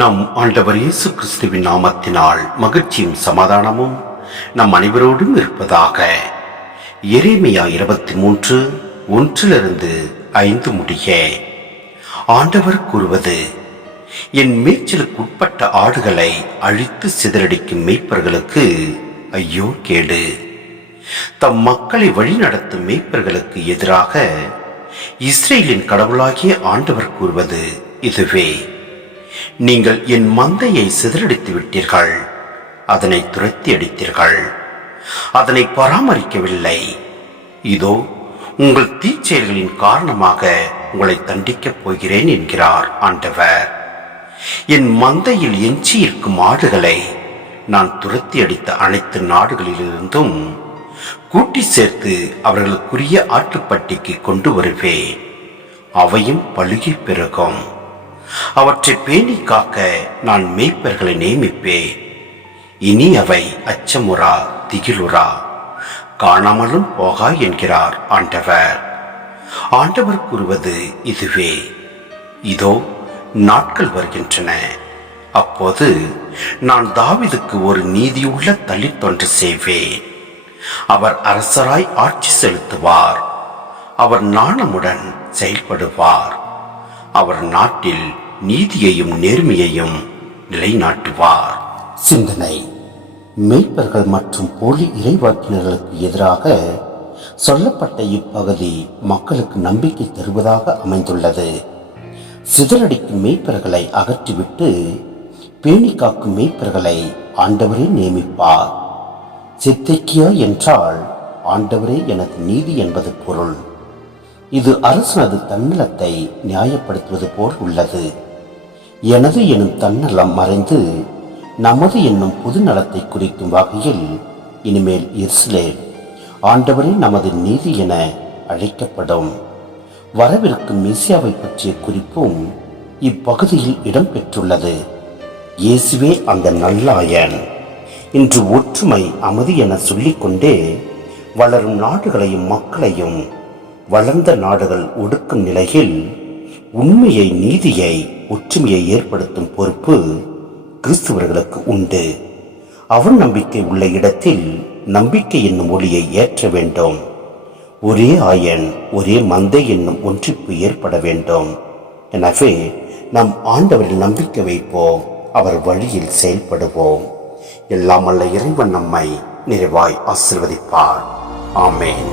நம் ஆண்டவர் இயேசு கிறிஸ்துவின் நாமத்தினால் மகிழ்ச்சியும் சமாதானமும் நம் அனைவரோடும் இருப்பதாக. எரேமியா 23:1-5 முடிய ஆண்டவர் கூறுவது: என் மேய்ச்சலுக்குட்பட்ட ஆடுகளை அழித்து சிதறடிக்கும் மேய்ப்பர்களுக்கு ஐயோ கேடு. தம் மக்களை வழிநடத்தும் மேய்ப்பர்களுக்கு எதிராக இஸ்ரேலின் கடவுளாகிய ஆண்டவர் கூறுவது இதுவே: நீங்கள் என் மந்தையை சிதறடித்து விட்டீர்கள், அதனை துரத்தி அடித்தீர்கள், அதனை பராமரிக்கவில்லை. இதோ உங்கள் தீச்செயல்களின் காரணமாக உங்களை தண்டிக்கப் போகிறேன் என்கிறார் ஆண்டவர். என் மந்தையில் எஞ்சி இருக்கும் ஆடுகளை நான் துரத்தி அடித்த அனைத்து நாடுகளிலிருந்தும் கூட்டி சேர்த்து அவர்களுக்குரிய ஆட்டுப்பட்டிக்கு கொண்டு வருவேன். அவையும் பழுகி பெருகும். அவற்றை பேணி காக்க நான் மேய்ப்பர்களை நியமிப்பேன். இனி அவை அச்சமுறா, திகிலுறா, காணாமலும் போகா என்கிறார் ஆண்டவர். ஆண்டவர் கூறுவது இதுவே: இதோ நாட்கள் வருகின்றன, அப்போது நான் தாவீதுக்கு ஒரு நீதியுள்ள தளித்தொன்று செய்வேன். அவர் அரசராய் ஆட்சி செலுத்துவார். அவர் நாணமுடன் செயல்படுவார். அவர் நாட்டில் நீதியையும் நேர்மையையும் நிலைநாட்டுவார். சிந்தனை: மேய்ப்பர்கள் மற்றும் போலி இறைவாக்கினர்களுக்கு எதிராக சொல்லப்பட்ட இப்பகுதி மக்களுக்கு நம்பிக்கை தருவதாக அமைந்துள்ளது. சிதறடிக்கும் மேய்ப்பர்களை அகற்றிவிட்டு பேணி காக்கும் மேய்ப்பர்களை ஆண்டவரே நியமிப்பார். சித்தேக்கியா என்றால் ஆண்டவரே எனக்கு நீதி என்பது பொருள். இது அரசனது தன்னலத்தை நியாயப்படுத்துவது போல் உள்ளது. எனது எனும் தன்னலம் மறைந்து நமது என்னும் பொது நலத்தை குறிக்கும் வகையில் இனிமேல் எருசலேம் ஆண்டவரே நமது நீதி என அழைக்கப்படும். வரவிருக்கும் மெசியாவை பற்றிய குறிப்பும் இப்பகுதியில் இடம்பெற்றுள்ளது. இயேசுவே அந்த நல்லாயன். இன்று ஒற்றுமை, அமைதி என சொல்லிக்கொண்டே வளரும் நாடுகளையும் மக்களையும் வளர்ந்த நாடுகள் ஒடுக்கும் நிலையில் உண்மையை, நீதியை, ஒற்றுமையை ஏற்படுத்தும் பொறுப்பு கிறிஸ்துவர்களுக்கு உண்டு. அவர் நம்பிக்கை உள்ள இடத்தில் நம்பிக்கை என்னும் ஒளியை ஏற்ற வேண்டும். ஒரே ஆயன், ஒரே மந்தை என்னும் ஒன்றிப்பு ஏற்பட வேண்டும். எனவே நம் ஆண்டவரில் நம்பிக்கை வைப்போம், அவர் வழியில் செயல்படுவோம். எல்லாம் வல்ல இறைவன் நம்மை நிறைவாய் ஆசீர்வதிப்பார். ஆமென்.